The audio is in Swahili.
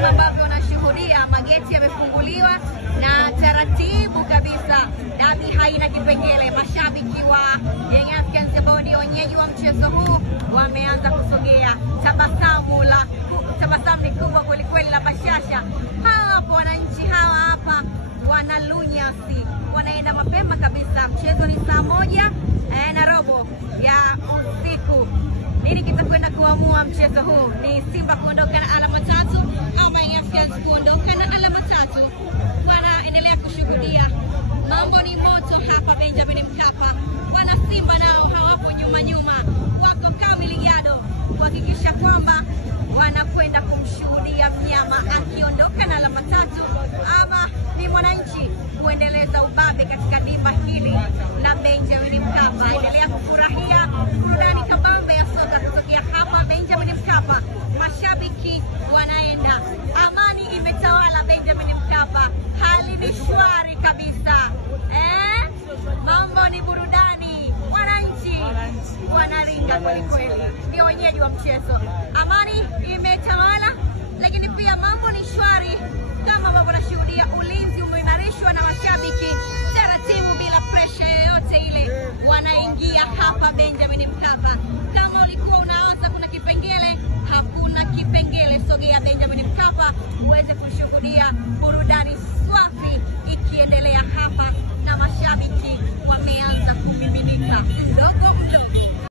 kama ambavyo unashuhudia, mageti yamefunguliwa na taratibu kabisa. Dabi haina kipengele. Mashabiki wa Young Africans ambao ndio wenyeji wa mchezo huu wameanza kusogea. Tabasamu ni kubwa kweli kweli la bashasha. Hawa wananchi hawa hapa wanalunyasi, wanaenda mapema kabisa. Mchezo ni saa 1:15 ya usiku. Nini kitakwenda kuamua mchezo huu? Ni Simba kuondoka na alama 3 au Young Africans kuondoka na alama 3? Wanaendelea kushuhudia. Mambo ni moto hapa Benjamin Mkapa. Wana Simba nao hawapo nyuma, wako kamili gado kuhakikisha kwamba wanakwenda kumshuhudia mnyama akiondoka na alama 3, ama ni mwananchi kuendeleza ubabe katika dimba hili la Benjamin Mkapa. Endelea kufurahia burudani kabambe ya soka kutokea hapa Benjamin Mkapa. Mashabiki wanaenda, amani imetawala Benjamin Mkapa, hali ni shwari kabisa. Mambo ni burudani, wananchi wanaringa kweli kweli, ndio wenyeji wa mchezo. Amani imetawala, lakini pia mambo ni shwari kama ambavyo unashuhudia. Ulinzi umeimarishwa na mashabiki taratibu, bila pressure yoyote ile, wanaingia hapa Benjamin Mkapa. Kama ulikuwa unaanza kuna kipengele, hakuna kipengele. Sogea Benjamin Mkapa uweze kushuhudia burudani swafi ikiendelea hapa, na mashabiki wameanza kumiminika mdogo mdogo.